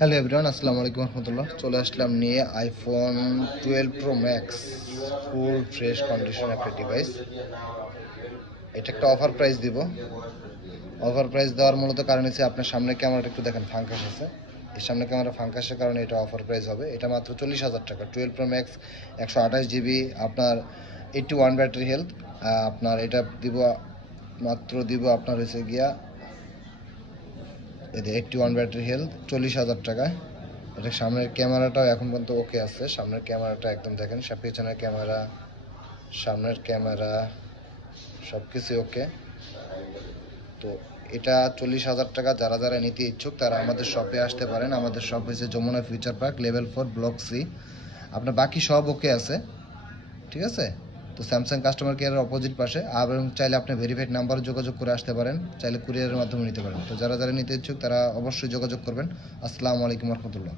Hello everyone, আসসালামু আলাইকুম রহমতুল্লাহ। চলে আসলাম নিয়ে iPhone 12 pro max full fresh condition একটা ডিভাইস। এটা একটা অফার প্রাইস দিব। অফার প্রাইস দেওয়ার মূলত কারণ হচ্ছে আপনার সামনে ক্যামেরাটা একটু দেখেন, ফাঙ্কাস আছে। এর সামনে ক্যামেরা ফাঙ্কাসের কারণে এটা অফার প্রাইস হবে। এটা মাত্র 40,000 টাকা। 12 প্রো ম্যাক্স, 128 জিবি, আপনার 81 ব্যাটারি হেলথ। আপনার এটা দিব, মাত্র দিব আপনার হয়েছে গিয়া এতে 81 ব্যাটারি হেলথ, 40,000 টাকায়। এটা সামনের ক্যামেরাটাও এখন পর্যন্ত ওকে আছে। সামনের ক্যামেরাটা একদম দেখেন, পেছনের ক্যামেরা, সামনের ক্যামেরা সব কিছু ওকে। তো এটা 40,000 টাকা। যারা যারা নিতে ইচ্ছুক তারা আমাদের শপে আসতে পারেন। আমাদের শপ হয়েছে Jamuna Future Park, level 4, block C. আপনার বাকি সব ওকে আছে, ঠিক আছে? তো স্যামসাং কাস্টমার কেয়ারের অপোজিট পাশে। এবং চাইলে আপনি ভেরিফাইড নাম্বারে যোগাযোগ করে আসতে পারেন, চাইলে কুরিয়ারের মাধ্যমে নিতে পারেন। তো যারা যারা নিতে ইচ্ছুক তারা অবশ্যই যোগাযোগ করবেন। আসসালামু আলাইকুম রহমতুল্লাহ।